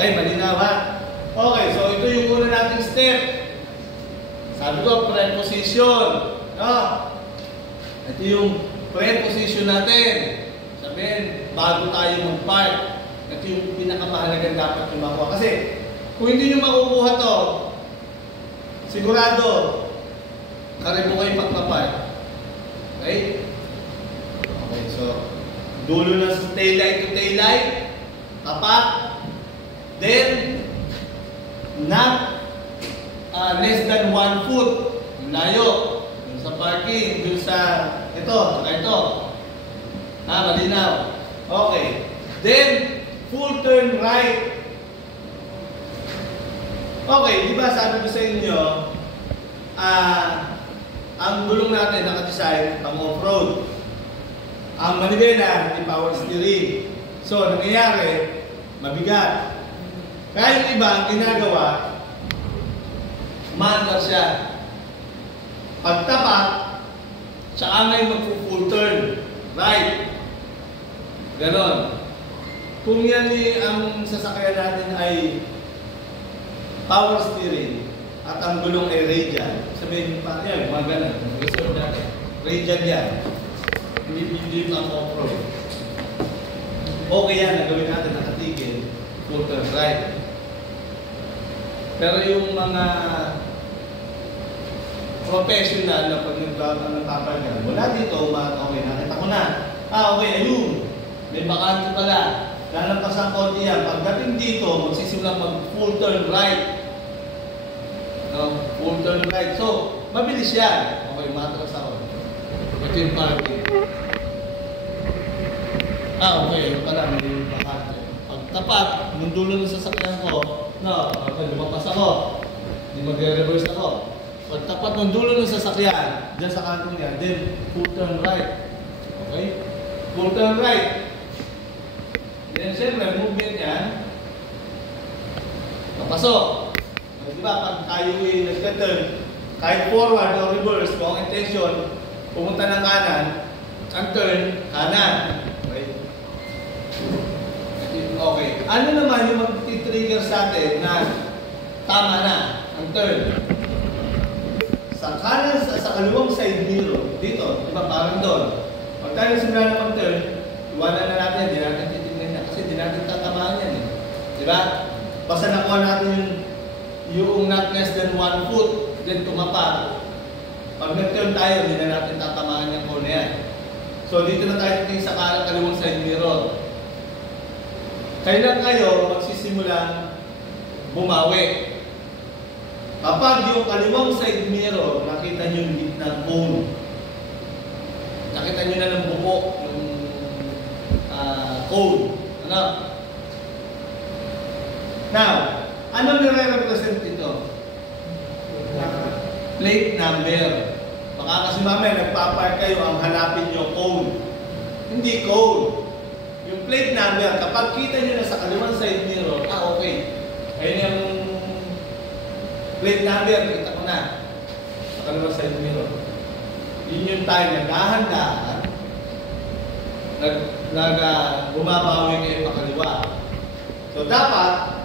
Okay, malinaw ha? Okay, so ito yung una nating step. Sabi ko, preposition. No? Ito yung preposition natin. Sabihin, bago tayo mag-park. Ito yung pinakamahalagang dapat yung makuha. Kasi, kung hindi nyo makukuha to, sigurado, karibo kayo pagpapark. Okay? Okay, so, dulo na sa taillight to taillight. Tapat. Then, not less than 1 foot. Yung layo. Yung sa parking. Yung sa, ito, saka ito. Ha, malinaw. Okay. Then, full turn right. Okay, di ba sabi ko sa inyo, ang gulong natin nakadesign pang off-road. Ang manibela, hindi power steering. So, nangyayari, mabigat. Kaya yung iba, ang ginagawa, maandar siya. Pagtapat, tsaka ngayon mag-full turn. Right. Ganon. Kung yan ang sasakyan natin ay power steering at ang gulong ay radial, sabihin pa yan, mga ganon. Reserve natin. Radial yan. Hindi lang off-road. Okay yan, nagawin natin, nakatigil. Full turn right. Pero yung mga professional na pag nagpapagal, wala dito, okay, nakita ko na. Okay, ayun. May bakante pala. Lalampasan konti yan. Pagdating dito, magsisimula mag-full turn right. No? Full turn right. So, mabilis yan. Okay, matras ako. Ito yung parking. Okay, ayun pala, may bakante. Pagtapat, nung dulo ng sasakyan ko, no, lumabas ako. Hindi magre-reverse ako. Pagtapat ng dulo ng sasakyan, dyan sa kantong yan, then full turn right. Okay? Full turn right. Then, siyempre, movement yan. Papasok. Diba, pag tayo nagka-turn, kahit forward o reverse, kung ang intention, pumunta ng kanan, ang turn, kanan. Okay? Okay. Ano naman yung mag-trigger sa atin na tama na ang turn? Sa kanan, sa kaliwang side mirror, dito, di ba, parang doon. Pag tayo simula na mag-turn, iwanan na natin, hindi natin titignan na, kasi hindi natin tatamaan yan. Di ba? Basta nakuha natin yung not less than 1 foot, then tumapat. Pag nag-turn tayo, hindi na natin tatamaan yung kone yan. So, dito na tayo titignan sa kanan, kaliwang side mirror. Kailan kayo magsisimulang bumawi? Kapag yung kaliwang side mirror, nakita nyo yung gitnang cone. Nakita nyo na ng buko, yung cone. Ano? Now, ano nire-represent ito? Plate number. Baka kasi mamaya nagpapark kayo, ang hanapin nyo cone. Hindi cone. Yung plate number, kapag kita nyo na sa kaliwang side mirror, okay. Ayun yung plate number, kita ko na. Sa kaliwang side mirror. Yun yung tayo nagdahan-dahan, bumabawi kayo pa kaliwa. So dapat,